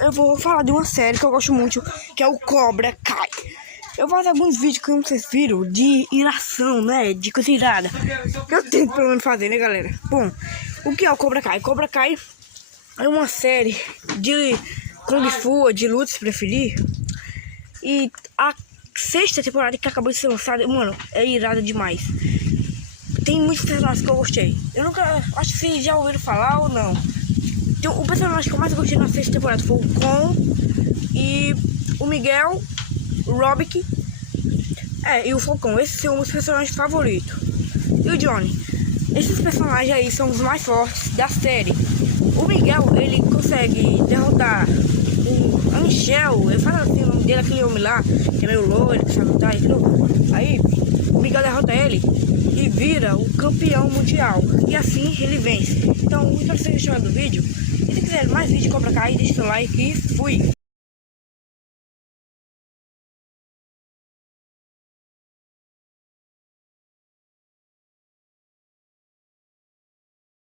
Eu vou falar de uma série que eu gosto muito, que é o Cobra Kai. Eu faço alguns vídeos que vocês viram de iração, né? De coisa irada. Eu tento pelo menos fazer, né, galera? Bom, o que é o Cobra Kai? Cobra Kai é uma série de Kung Fu, de luta, se preferir. E a sexta temporada que acabou de ser lançada, mano, é irada demais. Tem muitos personagens que eu gostei. Eu nunca, acho que vocês já ouviram falar ou não. Então, o personagem que eu mais gostei na sexta temporada foi o Kon e o Miguel, o Robic, e o Falcão. Esses são os personagens favoritos. E o Johnny. Esses personagens aí são os mais fortes da série. O Miguel, ele consegue derrotar o Angel. Eu falo assim o nome dele, aquele homem lá, que é meio loiro, que sabe lutar, entendeu? Aí, o Miguel derrota ele e vira o campeão mundial. E assim ele vence. Então, espero que vocês tenham gostado do vídeo. E se quiser mais vídeo de Cobra Kai, deixa o like e fui!